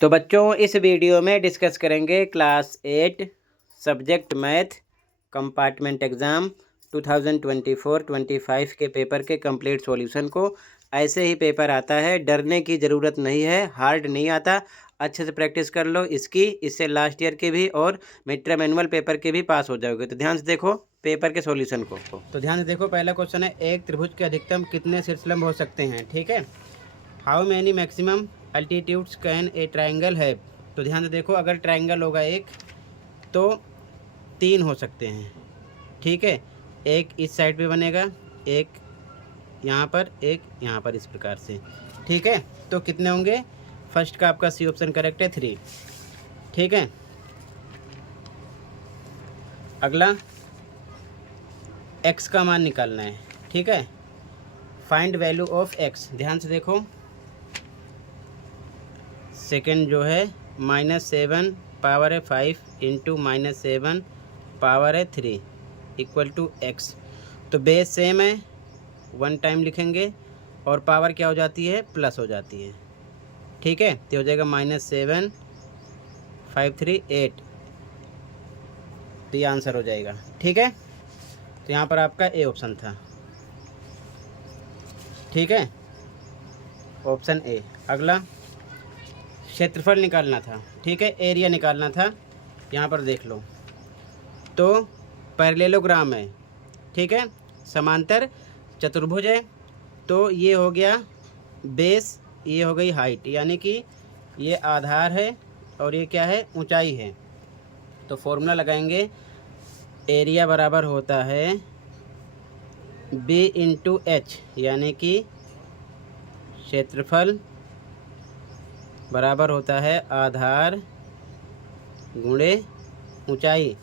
तो बच्चों इस वीडियो में डिस्कस करेंगे class 8 subject math compartment exam 2024-25 के पेपर के कंप्लीट सॉल्यूशन को। ऐसे ही पेपर आता है, डरने की ज़रूरत नहीं है, हार्ड नहीं आता। अच्छे से प्रैक्टिस कर लो इससे लास्ट ईयर के भी और मिड टर्म एनुअल पेपर के भी पास हो जाओगे। तो ध्यान से देखो पेपर के सॉल्यूशन को। तो ध्यान से देखो, पहला क्वेश्चन है, एक त्रिभुज के अधिकतम कितने शीर्षलंब हो सकते हैं। ठीक है, how many maximum altitudes can a triangle है। तो ध्यान से देखो, अगर ट्राइंगल होगा एक तो 3 हो सकते हैं। ठीक है, एक इस साइड पे बनेगा, एक यहाँ पर, एक यहाँ पर, इस प्रकार से। ठीक है, तो कितने होंगे? फर्स्ट का आपका सी ऑप्शन करेक्ट है, 3। ठीक है, अगला एक्स का मान निकालना है। ठीक है, फाइंड वैल्यू ऑफ एक्स। ध्यान से देखो, सेकेंड जो है -7 पावर है 5 इंटू -7 पावर है 3 इक्वल टू एक्स। तो बेस सेम है, 1 टाइम लिखेंगे और पावर क्या हो जाती है? प्लस हो जाती है। ठीक है, तो हो जाएगा -7 5 3 8। तो ये आंसर हो जाएगा। ठीक है, तो यहाँ पर आपका ए ऑप्शन था। ठीक है, ऑप्शन ए। अगला क्षेत्रफल निकालना था। ठीक है, एरिया निकालना था। यहाँ पर देख लो, तो पैरेललोग्राम है। ठीक है, समांतर चतुर्भुज है। तो ये हो गया बेस, ये हो गई हाइट, यानी कि ये आधार है और ये क्या है? ऊंचाई है। तो फॉर्मूला लगाएंगे, एरिया बराबर होता है बी इंटू एच, यानी कि क्षेत्रफल बराबर होता है आधार गुणे ऊंचाई।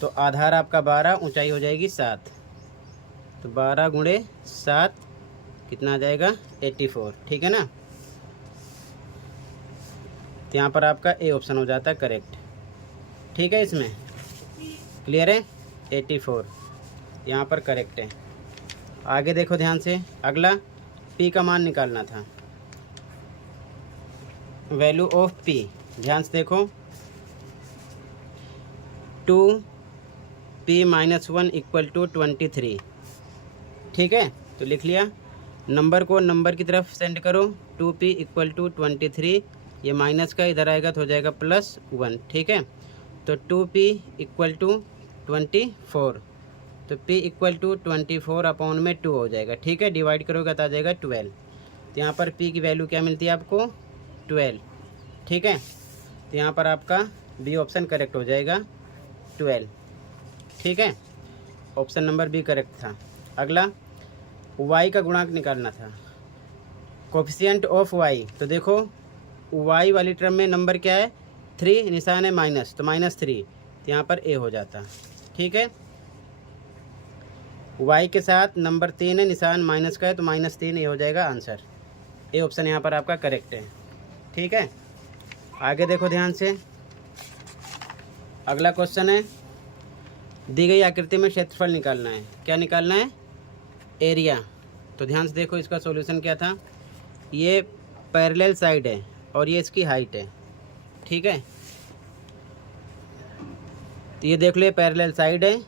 तो आधार आपका 12, ऊंचाई हो जाएगी 7। तो 12 गुणे 7 कितना आ जाएगा? 84। ठीक है ना, तो यहाँ पर आपका ए ऑप्शन हो जाता है करेक्ट। ठीक है, इसमें क्लियर है, 84 यहाँ पर करेक्ट है। आगे देखो ध्यान से, अगला पी का मान निकालना था, वैल्यू ऑफ पी। ध्यान से देखो, 2p-1 इक्वल टू 23। ठीक है, तो लिख लिया। नंबर को नंबर की तरफ सेंड करो, 2p इक्वल टू 23, ये माइनस का इधर आएगा तो हो जाएगा +1। ठीक है, तो 2p इक्वल टू 24, तो p इक्वल टू 24 अपॉन में 2 हो जाएगा। ठीक है, डिवाइड करोगे तो आ जाएगा 12। तो यहाँ पर p की वैल्यू क्या मिलती है आपको? 12। ठीक है, तो यहाँ पर आपका बी ऑप्शन करेक्ट हो जाएगा, 12। ठीक है, ऑप्शन नंबर बी करेक्ट था। अगला y का गुणांक निकालना था, कोफिशिएंट ऑफ y। तो देखो y वाली टर्म में नंबर क्या है? 3, निशान है माइनस, तो -3, तो यहाँ पर ए हो जाता। ठीक है, y के साथ नंबर 3 है, निशान माइनस का है, तो -3, ये हो जाएगा आंसर। ए ऑप्शन यहाँ पर आपका करेक्ट है। ठीक है, आगे देखो ध्यान से, अगला क्वेश्चन है, दी गई आकृति में क्षेत्रफल निकालना है। क्या निकालना है? एरिया। तो ध्यान से देखो, इसका सॉल्यूशन क्या था? ये पैरेलल साइड है और ये इसकी हाइट है। ठीक है, तो ये देख लो, ये पैरेलल साइड है।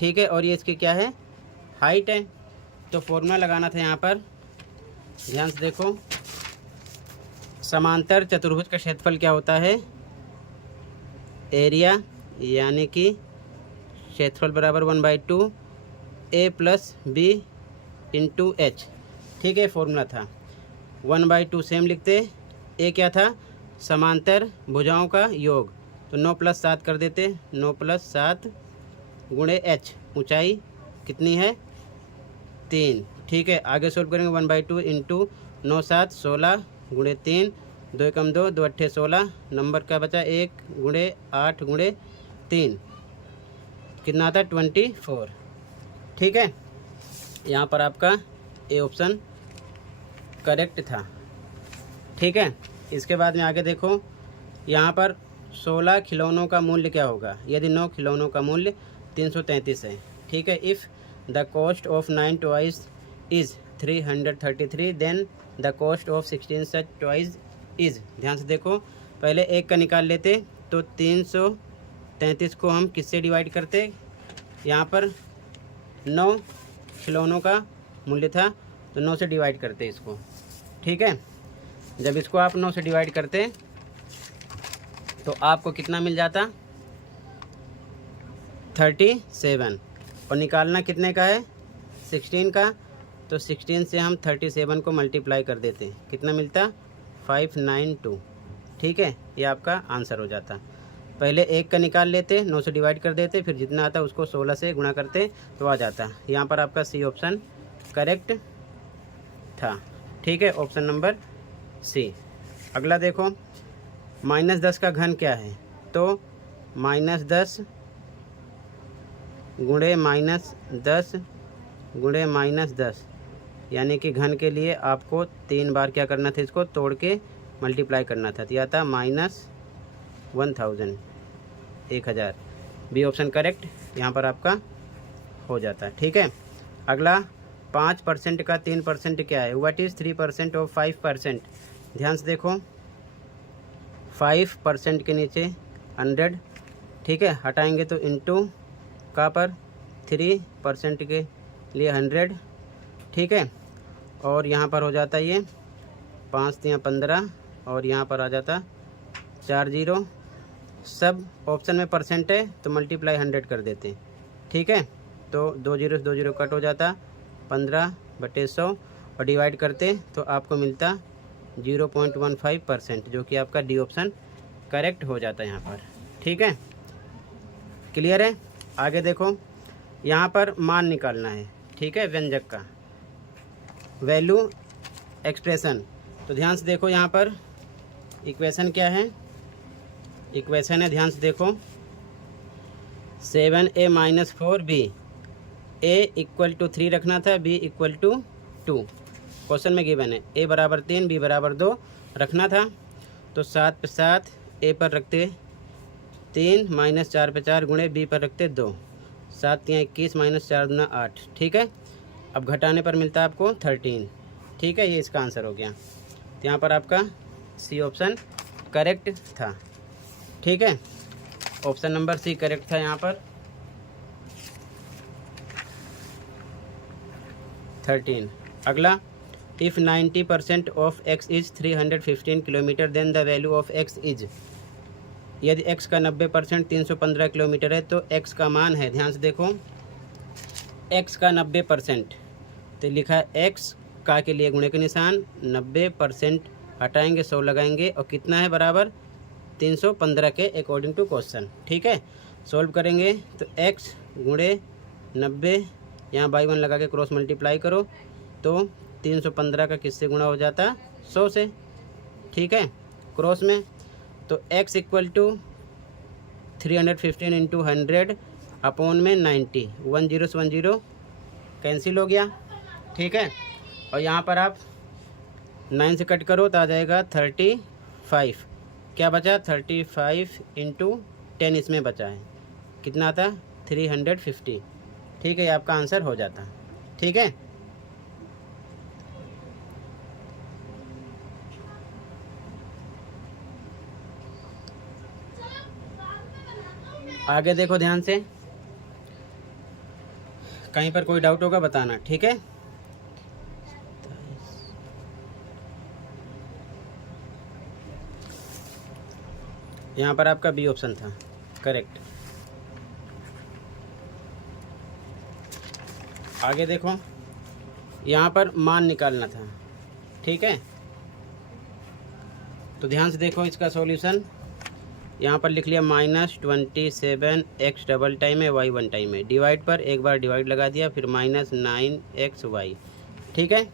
ठीक है, और ये इसकी क्या है? हाइट है। तो फॉर्मूला लगाना था यहाँ पर। ध्यान से देखो, समांतर चतुर्भुज का क्षेत्रफल क्या होता है? एरिया, यानी कि क्षेत्रफल बराबर 1/2 a plus b into h. ठीक है, फॉर्मूला था 1/2, सेम लिखते। ए क्या था? समांतर भुजाओं का योग, तो 9 + 7 कर देते, 9 + 7 गुणे एच, ऊंचाई कितनी है? 3। ठीक है, आगे सोल्व करेंगे, 1/2 इंटू 9 7 16 गुणे 3, 2 × 2 2 × 8 16, नंबर का बचा 1 गुणे 8 गुणे 3, कितना आता है? 24। ठीक है, यहाँ पर आपका ए ऑप्शन करेक्ट था। ठीक है, इसके बाद में आगे देखो, यहाँ पर 16 खिलौनों का मूल्य क्या होगा यदि 9 खिलौनों का मूल्य 333 है। ठीक है, if the cost of 9 toys is 333 then the cost of 16 such toys is. ध्यान से देखो, पहले एक का निकाल लेते तो 333 को हम किससे डिवाइड करते, यहाँ पर 9 खिलौनों का मूल्य था तो 9 से डिवाइड करते इसको। ठीक है, जब इसको आप 9 से डिवाइड करते तो आपको कितना मिल जाता 37, और निकालना कितने का है 16 का, तो 16 से हम 37 को मल्टीप्लाई कर देते, कितना मिलता 592। ठीक है, ये आपका आंसर हो जाता। पहले एक का निकाल लेते, 9 से डिवाइड कर देते, फिर जितना आता उसको 16 से गुणा करते तो आ जाता। यहाँ पर आपका सी ऑप्शन करेक्ट था। ठीक है, ऑप्शन नंबर सी। अगला देखो, -10 का घन क्या है, तो -10 गुणे -10 गुणे -10, यानी कि घन के लिए आपको 3 बार क्या करना था, इसको तोड़ के मल्टीप्लाई करना था, तो यह था -1000, 1000। बी ऑप्शन करेक्ट यहाँ पर आपका हो जाता है। ठीक है, अगला 5% का 3% क्या है, व्हाट इज़ 3% ऑफ 5%। ध्यान से देखो, 5% के नीचे 100, ठीक है, हटाएंगे तो इंटू का पर 3% के लिए 100, ठीक है, और यहाँ पर हो जाता ये 5 3 15, और यहाँ पर आ जाता 4 0। सब ऑप्शन में परसेंट है तो मल्टीप्लाई 100 कर देते हैं। ठीक है, तो 2 0 से 2 0 कट हो जाता, 15/100, और डिवाइड करते तो आपको मिलता 0.15%, जो कि आपका डी ऑप्शन करेक्ट हो जाता है यहाँ पर। ठीक है, क्लियर है। आगे देखो, यहाँ पर मान निकालना है, ठीक है, व्यंजक का वैल्यू एक्सप्रेशन। तो ध्यान से देखो, यहाँ पर इक्वेशन क्या है, इक्वेशन है, ध्यान से देखो, 7a - 4b, a = 3 रखना था, b = 2, क्वेश्चन में गिवन है, a = 3 b = 2 रखना था, तो 7 पे 7 a पर रखते 3 - 4 पे 4 गुणे b पर रखते 2, 7 3 21 - 4 दूना 8। ठीक है, अब घटाने पर मिलता है आपको 13। ठीक है, ये इसका आंसर हो गया। तो यहाँ पर आपका सी ऑप्शन करेक्ट था। ठीक है, ऑप्शन नंबर सी करेक्ट था यहाँ पर 13। अगला, if 90% of x is 315 kilometres then the value of x is. यदि x का 90% 315 किलोमीटर है तो x का मान है, ध्यान से देखो, x का 90%, तो लिखा है x का के लिए गुणे के निशान, 90% हटाएंगे 100 लगाएंगे, और कितना है बराबर 315 के अकॉर्डिंग टू क्वेश्चन। ठीक है, सॉल्व करेंगे तो x गुणे 90, यहाँ बाई 1 लगा के क्रॉस मल्टीप्लाई करो तो 315 का किससे गुणा हो जाता 100 से। ठीक है, क्रॉस में तो x = 315 × 100 अपॉन में 90, 1 0 से 1 0 कैंसिल हो गया। ठीक है, और यहाँ पर आप 9 से कट करो तो आ जाएगा 35, क्या बचा 35 × 10 इसमें बचा है, कितना आता 350। ठीक है, ये आपका आंसर हो जाता। ठीक है, आगे देखो ध्यान से, कहीं पर कोई डाउट होगा बताना। ठीक है, यहाँ पर आपका बी ऑप्शन था करेक्ट। आगे देखो, यहाँ पर मान निकालना था। ठीक है, तो ध्यान से देखो इसका सॉल्यूशन, यहाँ पर लिख लिया -27 x डबल टाइम है, y 1 टाइम है, डिवाइड पर एक बार डिवाइड लगा दिया, फिर -9xy। ठीक है,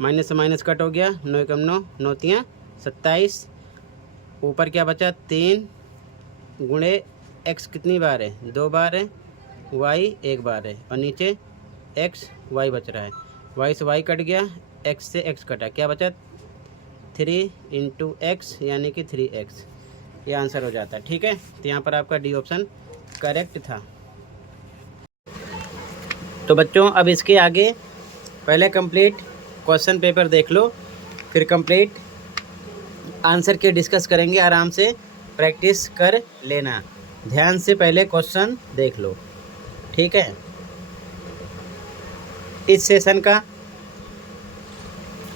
माइनस से माइनस कट हो गया, 9 × 9 9 3 27, ऊपर क्या बचा 3 गुणे x कितनी बार है 2 बार है, y 1 बार है, और नीचे x y बच रहा है, y से y कट गया, x से x कटा, क्या बचा 3 × x यानी कि 3x, ये आंसर हो जाता है। ठीक है, तो यहाँ पर आपका डी ऑप्शन करेक्ट था। तो बच्चों, अब इसके आगे पहले कंप्लीट क्वेश्चन पेपर देख लो, फिर कंप्लीट आंसर के डिस्कस करेंगे, आराम से प्रैक्टिस कर लेना। ध्यान से पहले क्वेश्चन देख लो, ठीक है। इस सेशन का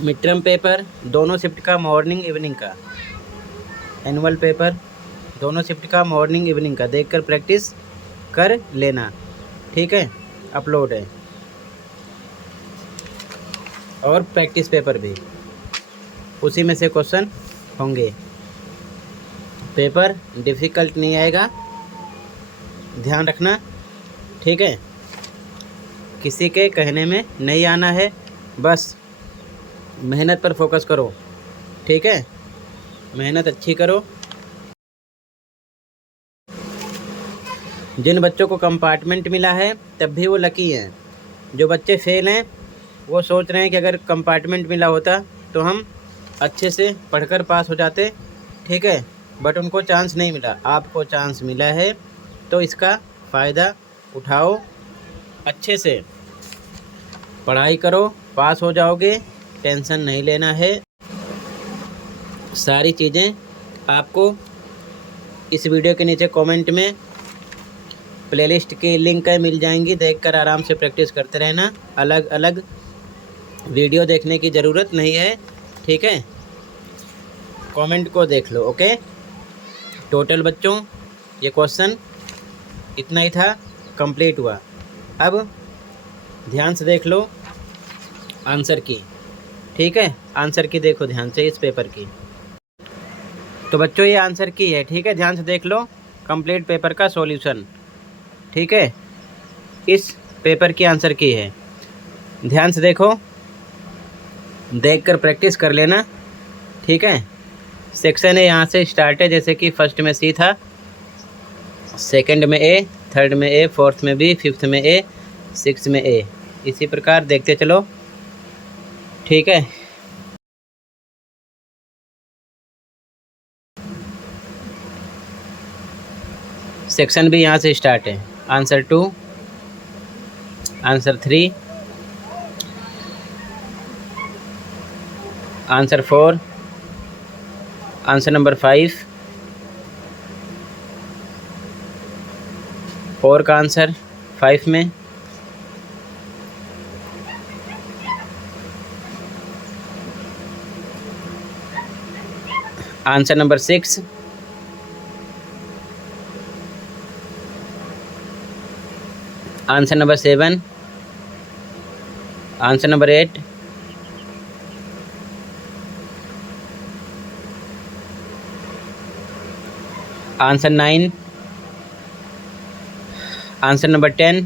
मिड टर्म पेपर दोनों शिफ्ट का, मॉर्निंग इवनिंग का, एनुअल पेपर दोनों शिफ्ट का, मॉर्निंग इवनिंग का देखकर प्रैक्टिस कर लेना, ठीक है। अपलोड है और प्रैक्टिस पेपर भी, उसी में से क्वेश्चन होंगे। पेपर डिफ़िकल्ट नहीं आएगा, ध्यान रखना, ठीक है। किसी के कहने में नहीं आना है, बस मेहनत पर फोकस करो, ठीक है। मेहनत अच्छी करो। जिन बच्चों को कंपार्टमेंट मिला है तब भी वो लकी हैं। जो बच्चे फेल हैं वो सोच रहे हैं कि अगर कंपार्टमेंट मिला होता तो हम अच्छे से पढ़कर पास हो जाते, ठीक है। बट उनको चांस नहीं मिला, आपको चांस मिला है तो इसका फ़ायदा उठाओ, अच्छे से पढ़ाई करो, पास हो जाओगे, टेंशन नहीं लेना है। सारी चीज़ें आपको इस वीडियो के नीचे कमेंट में प्लेलिस्ट की लिंक मिल जाएंगी, देखकर आराम से प्रैक्टिस करते रहना। अलग अलग वीडियो देखने की ज़रूरत नहीं है, ठीक है। कमेंट को देख लो, ओके। टोटल बच्चों ये क्वेश्चन इतना ही था, कंप्लीट हुआ। अब ध्यान से देख लो आंसर की, ठीक है। आंसर की देखो ध्यान से, इस पेपर की। तो बच्चों ये आंसर की है, ठीक है। ध्यान से देख लो कंप्लीट पेपर का सॉल्यूशन, ठीक है। इस पेपर की आंसर की है, ध्यान से देखो, देखकर प्रैक्टिस कर लेना, ठीक है। सेक्शन है यहाँ से स्टार्ट है, जैसे कि फर्स्ट में सी था, सेकंड में ए, थर्ड में ए, फोर्थ में बी, फिफ्थ में ए, सिक्स्थ में ए, इसी प्रकार देखते चलो, ठीक है। सेक्शन भी यहाँ से स्टार्ट है। Answer 2, answer 3, answer 4, answer number 5, 4 का आंसर 5 में, answer number 6, answer number 7, answer number 8, answer 9, answer number 10,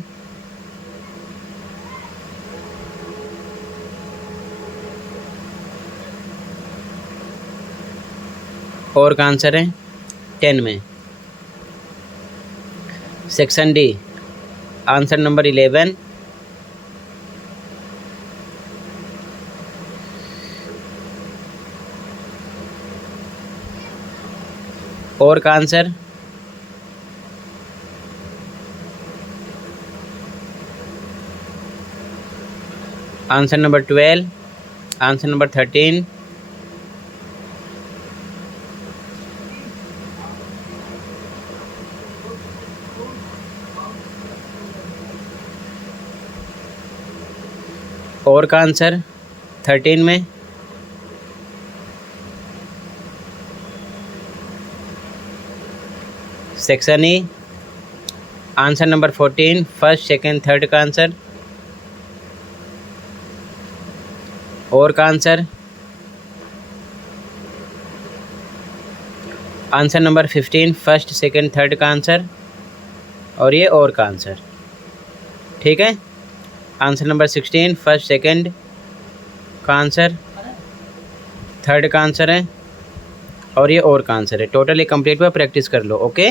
और का आंसर है 10 में। सेक्शन डी आंसर नंबर 11, और का answer answer number 12, answer number 13, और का आंसर 13 में, section E answer number 14, first second third का आंसर, और का answer answer number 15, first second third का आंसर, और ये और का आंसर, ठीक है। आंसर नंबर 16, फर्स्ट सेकंड का आंसर, थर्ड का आंसर है, और ये और का आंसर है। टोटली कंप्लीट हुआ, प्रैक्टिस कर लो, ओके।